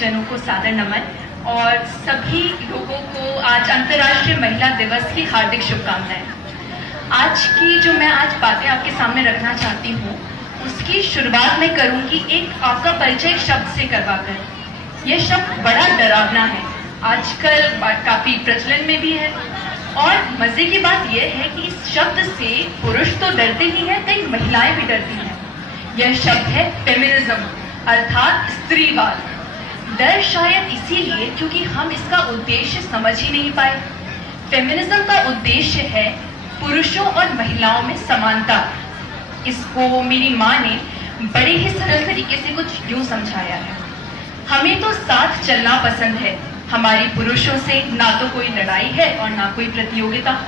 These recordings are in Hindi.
जनों को सादर नमन और सभी लोगों को आज अंतर्राष्ट्रीय महिला दिवस की हार्दिक शुभकामनाएं। आज की जो मैं आज बातें आपके सामने रखना चाहती हूँ उसकी शुरुआत मैं करूँगी एक आपका परिचय शब्द से करवाकर। यह शब्द बड़ा डरावना है, आजकल काफी प्रचलन में भी है और मजे की बात यह है कि इस शब्द से पुरुष तो डरते ही हैं, कई महिलाएं भी डरती हैं। यह शब्द है फेमिनिज्म अर्थात स्त्रीवाद। डर शायद इसीलिए क्योंकि हम इसका उद्देश्य समझ ही नहीं पाए। फेमिनिज्म का उद्देश्य है पुरुषों और महिलाओं में समानता। इसको मेरी माँ ने बड़े ही सरल तरीके से कुछ यूं समझाया है। हमें तो साथ चलना पसंद है, हमारी पुरुषों से ना तो कोई लड़ाई है और ना कोई प्रतियोगिता,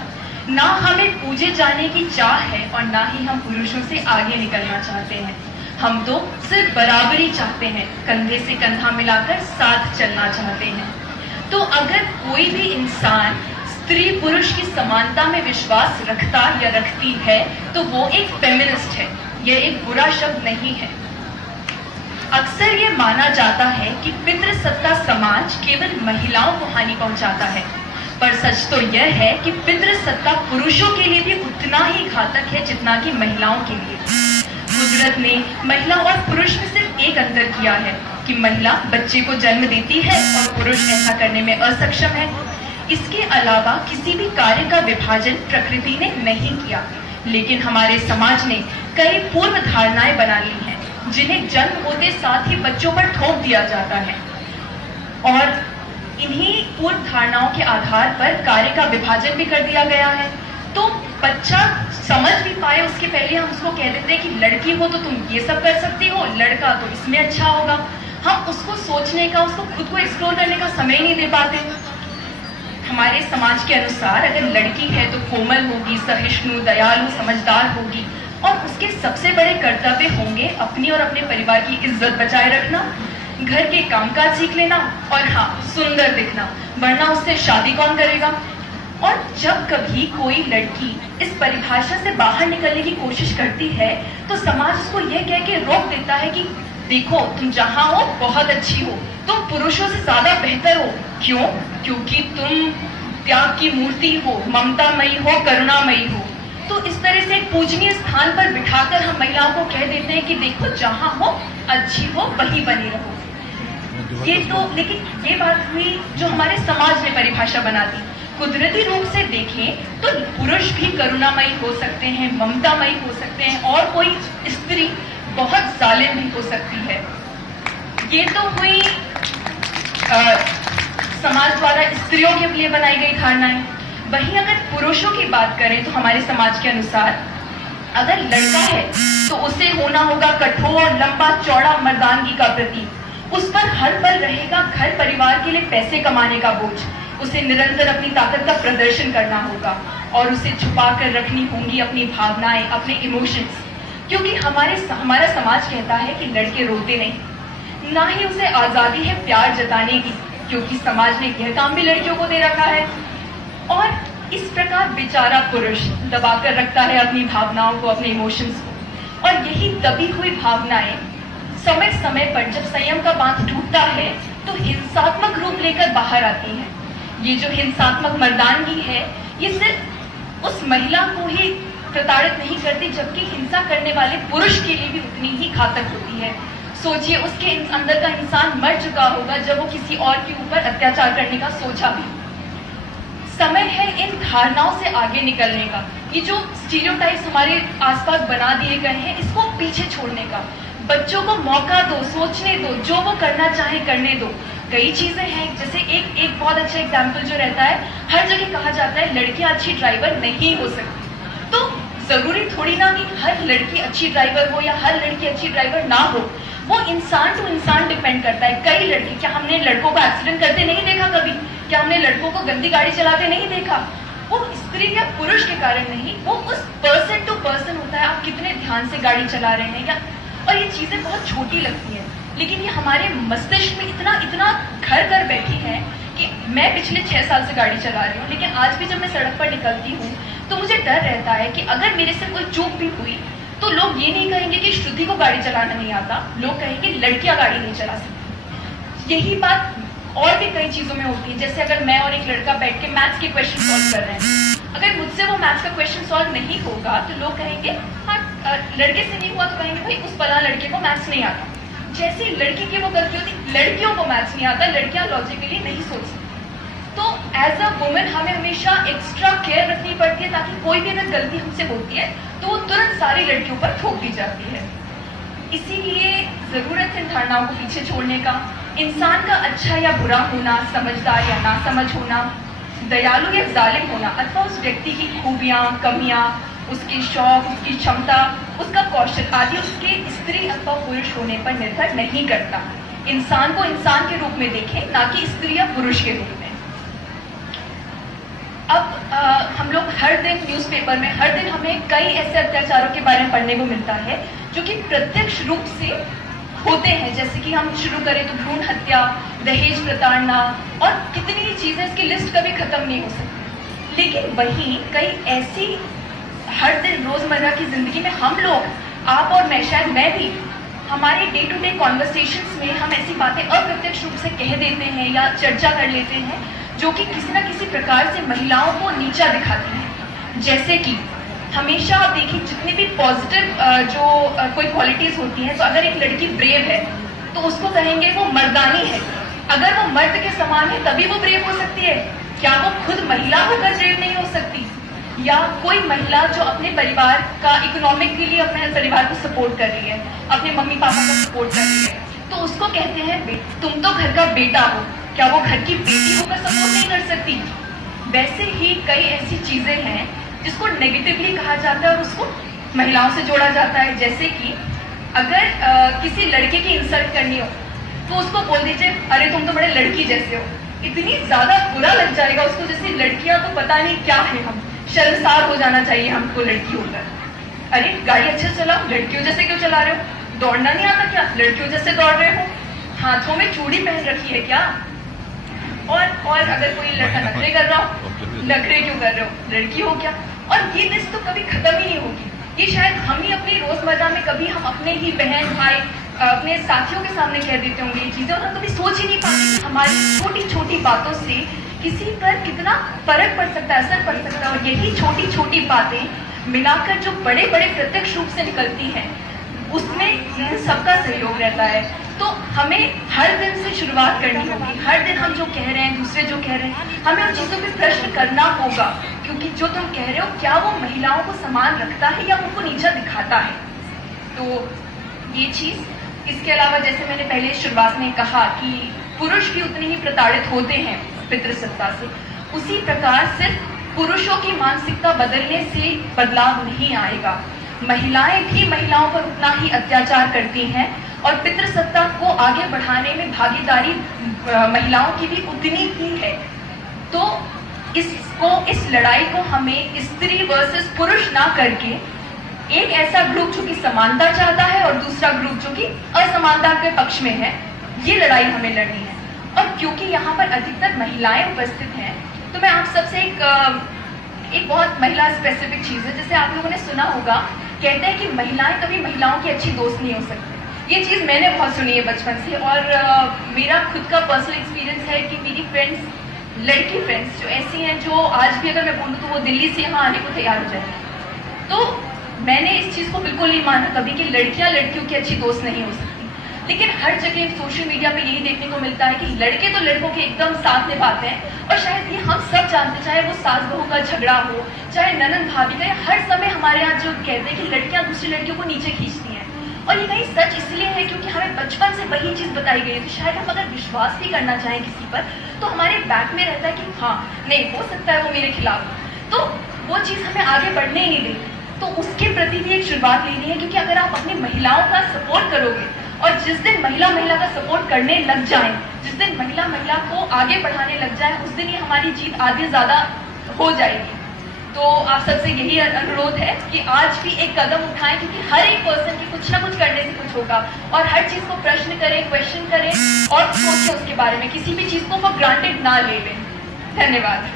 ना हमें पूजे जाने की चाह है और ना ही हम पुरुषों से आगे निकलना चाहते हैं। हम तो सिर्फ बराबरी चाहते हैं, कंधे से कंधा मिलाकर साथ चलना चाहते हैं। तो अगर कोई भी इंसान स्त्री पुरुष की समानता में विश्वास रखता या रखती है तो वो एक फेमिनिस्ट है, यह एक बुरा शब्द नहीं है। अक्सर ये माना जाता है कि पितृसत्ता समाज केवल महिलाओं को हानि पहुंचाता है, पर सच तो यह है कि पितृसत्ता पुरुषों के लिए भी उतना ही घातक है जितना कि महिलाओं के लिए। कुदरत ने महिला और पुरुष में सिर्फ एक अंतर किया है कि महिला बच्चे को जन्म देती है और पुरुष ऐसा करने में असक्षम है। इसके अलावा किसी भी कार्य का विभाजन प्रकृति ने नहीं किया, लेकिन हमारे समाज ने कई पूर्व धारणाएं बना ली हैं जिन्हें जन्म होते साथ ही बच्चों पर थोप दिया जाता है और इन्हीं पूर्व धारणाओं के आधार पर कार्य का विभाजन भी कर दिया गया है। तो बच्चा समझ भी पाए उसके पहले हम उसको कह देते हैं कि लड़की हो तो तुम ये सब कर सकती हो, लड़का तो इसमें अच्छा होगा। हम उसको सोचने का, उसको खुद को एक्सप्लोर करने का समय नहीं दे पाते। हमारे समाज के अनुसार अगर लड़की है तो कोमल होगी, सहिष्णु, दयालु, समझदार होगी और उसके सबसे बड़े कर्तव्य होंगे अपनी और अपने परिवार की इज्जत बचाए रखना, घर के कामकाज सीख लेना और हाँ, सुंदर दिखना, वरना उससे शादी कौन करेगा। और जब कभी कोई लड़की इस परिभाषा से बाहर निकलने की कोशिश करती है तो समाज उसको यह कह के रोक देता है कि देखो तुम जहां हो बहुत अच्छी हो, तुम पुरुषों से ज्यादा बेहतर हो। क्यों? क्योंकि तुम त्याग की मूर्ति हो, ममतामयी हो, करुणामयी हो। तो इस तरह से एक पूजनीय स्थान पर बिठाकर हम महिलाओं को कह देते हैं कि देखो जहां हो अच्छी हो वही बनी रहो। ये तो लेकिन ये बात हुई जो हमारे समाज ने परिभाषा बना दी। कुदरती रूप से देखें तो पुरुष भी करुणामयी हो सकते हैं, ममतामयी हो सकते हैं और कोई स्त्री बहुत जालिम भी हो सकती है। ये तो हुई समाज द्वारा स्त्रियों के लिए बनाई गई धारणाएं। वहीं अगर पुरुषों की बात करें तो हमारे समाज के अनुसार अगर लड़का है तो उसे होना होगा कठोर, लंबा चौड़ा मर्दानगी का प्रतीक। उस पर हर पल रहेगा घर परिवार के लिए पैसे कमाने का बोझ। उसे निरंतर अपनी ताकत का प्रदर्शन करना होगा और उसे छुपा कर रखनी होंगी अपनी भावनाएं, अपने इमोशंस, क्योंकि हमारा समाज कहता है कि लड़के रोते नहीं। ना ही उसे आजादी है प्यार जताने की, क्योंकि समाज ने यह काम भी लड़कियों को दे रखा है। और इस प्रकार बेचारा पुरुष दबाकर रखता है अपनी भावनाओं को, अपने इमोशंस को, और यही दबी हुई भावनाएं समय समय पर जब संयम का बांध टूटता है तो हिंसात्मक रूप लेकर बाहर आती है। ये जो हिंसात्मक मर्दानगी है ये सिर्फ उस महिला को ही प्रताड़ित नहीं करती, जबकि हिंसा करने वाले पुरुष के लिए भी उतनी ही घातक होती है। सोचिए उसके अंदर का इंसान मर चुका होगा जब वो किसी और के ऊपर अत्याचार करने का सोचा भी। समय है इन धारणाओं से आगे निकलने का। ये जो स्टीरियोटाइप्स हमारे आसपास बना दिए गए हैं इसको पीछे छोड़ने का। बच्चों को मौका दो, सोचने दो, जो वो करना चाहे करने दो। कई चीजें हैं, जैसे एक बहुत अच्छा एग्जाम्पल जो रहता है, हर जगह कहा जाता है लड़कियां अच्छी ड्राइवर नहीं हो सकती। तो जरूरी थोड़ी ना कि हर लड़की अच्छी ड्राइवर हो या हर लड़की अच्छी ड्राइवर ना हो, वो इंसान टू इंसान डिपेंड करता है। कई लड़की, क्या हमने लड़कों को एक्सीडेंट करते नहीं देखा कभी? क्या हमने लड़कों को गंदी गाड़ी चलाते नहीं देखा? वो स्त्री या पुरुष के कारण नहीं, वो उस पर्सन टू पर्सन होता है। आप कितने ध्यान से गाड़ी चला रहे हैं, या और ये चीजें बहुत छोटी लगती हैं लेकिन ये हमारे मस्तिष्क में इतना घर कर बैठी है कि मैं पिछले 6 साल से गाड़ी चला रही हूँ, लेकिन आज भी जब मैं सड़क पर निकलती हूँ तो मुझे डर रहता है कि अगर मेरे से कोई चूक भी हुई तो लोग ये नहीं कहेंगे कि श्रुति को गाड़ी चलाना नहीं आता, लोग कहेंगे लड़कियां गाड़ी नहीं चला सकती। यही बात और भी कई चीजों में होती है। जैसे अगर मैं और एक लड़का बैठ के मैथ्स के क्वेश्चन सॉल्व कर रहे हैं, अगर मुझसे वो मैथ्स का क्वेश्चन सॉल्व नहीं होगा तो लोग कहेंगे हाँ लड़के से नहीं हुआ, तो कहेंगे भाई उस फलां लड़के को मैथ्स नहीं आता। जैसे लड़की की वो गलती होती, लड़कियों को मैथ्स नहीं आता, लड़कियां लॉजिकली नहीं सोच सकती। तो एज अ वुमेन हमें हमेशा एक्स्ट्रा केयर रखनी पड़ती है ताकि कोई भी अगर गलती हमसे होती है तो वो तुरंत सारी लड़कियों पर थोप दी जाती है। इसीलिए जरूरत है धारणाओं को पीछे छोड़ने का। इंसान का अच्छा या बुरा होना, समझदार या नासमझ होना, दयालु या जालिम होना अथवा उस व्यक्ति की खूबियां, कमियां, उसके शौक, उसकी क्षमता, उसका कौशल आदि उसके स्त्री अथवा पुरुष होने पर निर्भर नहीं करता। इंसान को इंसान के रूप में देखें, ना कि स्त्री या पुरुष के रूप में। अब हम लोग हर दिन न्यूज़पेपर में हर दिन हमें कई ऐसे अत्याचारों के बारे में पढ़ने को मिलता है जो कि प्रत्यक्ष रूप से होते हैं। जैसे कि हम शुरू करें तो भ्रूण हत्या, दहेज प्रताड़ना और कितनी चीजें, इसकी लिस्ट कभी खत्म नहीं हो सकती। लेकिन वहीं कई ऐसी हर दिन रोजमर्रा की जिंदगी में हम लोग, आप और मैं, शायद मैं भी, हमारे डे टू डे कॉन्वर्सेशंस में हम ऐसी बातें अप्रत्यक्ष रूप से कह देते हैं या चर्चा कर लेते हैं जो कि किसी न किसी प्रकार से महिलाओं को नीचा दिखाती है। जैसे कि हमेशा आप देखिए जितने भी पॉजिटिव कोई क्वालिटीज होती हैं, तो अगर एक लड़की ब्रेव है तो उसको कहेंगे वो मर्दानी है। अगर वो मर्द के समान है तभी वो ब्रेव हो सकती है। क्या वो खुद महिला होकर ब्रेव नहीं हो सकती? या कोई महिला जो अपने परिवार का इकोनॉमिकली अपने परिवार को सपोर्ट कर रही है, अपने मम्मी पापा का सपोर्ट कर रही है, तो उसको कहते हैं तुम तो घर का बेटा हो, क्या वो घर की बेटी होकर सपोर्ट नहीं कर सकती? वैसे ही कई ऐसी चीजें हैं जिसको नेगेटिवली कहा जाता है और उसको महिलाओं से जोड़ा जाता है। जैसे कि अगर किसी लड़के की इंसल्ट करनी हो तो उसको बोल दीजिए अरे तुम तो बड़े लड़की जैसे हो। इतनी ज्यादा बुरा लग जाएगा उसको, जैसे लड़कियां तो पता नहीं क्या है, हम शर्मसार हो जाना चाहिए हमको लड़की होकर। अरे गाड़ी अच्छे से चलाओ, लड़कियों जैसे क्यों चला रहे हो? दौड़ना नहीं आता क्या? लड़कियों जैसे दौड़ रहे हो? हाथों में चूड़ी पहन रखी है क्या? और अगर कोई लड़का नखरे कर रहा हो, नखरे क्यों कर रहे हो? लड़की हो क्या? और ये लिस्ट तो कभी खत्म ही नहीं होगी। ये शायद हम ही अपनी रोजमर्रा में कभी हम अपने ही बहन भाई अपने साथियों के सामने कह देते होंगे ये चीजें, और हम कभी सोच ही नहीं पाते कि हमारी छोटी छोटी बातों से किसी पर कितना फर्क पड़ सकता है, असर पड़ सकता है। और यही छोटी छोटी बातें मिलाकर जो बड़े बड़े प्रत्यक्ष रूप से निकलती हैं, उसमें सबका सहयोग रहता है। तो हमें हर दिन से शुरुआत करनी होगी। हर दिन हम जो कह रहे हैं, दूसरे जो कह रहे हैं, हमें उन चीजों पे प्रश्न करना होगा, क्योंकि जो तुम कह रहे हो क्या वो महिलाओं को समान रखता है या उनको नीचा दिखाता है? तो ये चीज, इसके अलावा जैसे मैंने पहले शुरुआत में कहा कि पुरुष भी उतने ही प्रताड़ित होते हैं पितृसत्ता से, उसी प्रकार सिर्फ पुरुषों की मानसिकता बदलने से बदलाव नहीं आएगा। महिलाएं भी महिलाओं पर उतना ही अत्याचार करती हैं और पितृसत्ता को आगे बढ़ाने में भागीदारी महिलाओं की भी उतनी ही है। तो इस लड़ाई को हमें स्त्री वर्सेस पुरुष ना करके एक ऐसा ग्रुप जो कि समानता चाहता है और दूसरा ग्रुप जो कि असमानता के पक्ष में है, ये लड़ाई हमें लड़नी है। और क्योंकि यहाँ पर अधिकतर महिलाएं उपस्थित हैं, तो मैं आप सबसे एक बहुत महिला स्पेसिफिक चीज है, जैसे आप लोगों ने सुना होगा, कहते हैं कि महिलाएं कभी महिलाओं की अच्छी दोस्त नहीं हो सकती। ये चीज मैंने बहुत सुनी है बचपन से, और मेरा खुद का पर्सनल एक्सपीरियंस है कि मेरी फ्रेंड्स, लड़की फ्रेंड्स जो ऐसी हैं, जो आज भी अगर मैं बोलूँ तो वो दिल्ली से यहाँ आने को तैयार हो जाए। तो मैंने इस चीज को बिल्कुल नहीं माना कभी कि लड़कियां लड़कियों की अच्छी दोस्त नहीं हो सकती। लेकिन हर जगह सोशल मीडिया पे यही देखने को मिलता है कि लड़के तो लड़कों के एकदम साथ निभाते हैं, और शायद ये हम सब जानते, चाहे वो सास बहू का झगड़ा हो, चाहे ननद भाभी का, हर समय हमारे यहाँ जो कहते हैं कि लड़कियां दूसरी लड़कियों को नीचे खींचती हैं। और ये कहीं सच इसलिए है क्योंकि हमें बचपन से वही चीज बताई गई है। तो शायद हम अगर विश्वास भी करना चाहें किसी पर, तो हमारे बैक में रहता है कि हाँ नहीं, हो सकता है वो मेरे खिलाफ, तो वो चीज हमें आगे बढ़ने ही नहीं देती। तो उसके प्रति भी एक शुरुआत लेनी है, क्योंकि अगर आप अपनी महिलाओं का सपोर्ट करोगे, और जिस दिन महिला का सपोर्ट करने लग जाए, जिस दिन महिला को आगे बढ़ाने लग जाए, उस दिन ही हमारी जीत आगे ज्यादा हो जाएगी। तो आप सबसे यही अनुरोध है कि आज भी एक कदम उठाएं, क्योंकि हर एक पर्सन की कुछ ना कुछ करने से कुछ होगा, और हर चीज को प्रश्न करें, क्वेश्चन करें और सोचें उसके बारे में, किसी भी चीज को वो ग्रांटेड ना ले लें। धन्यवाद।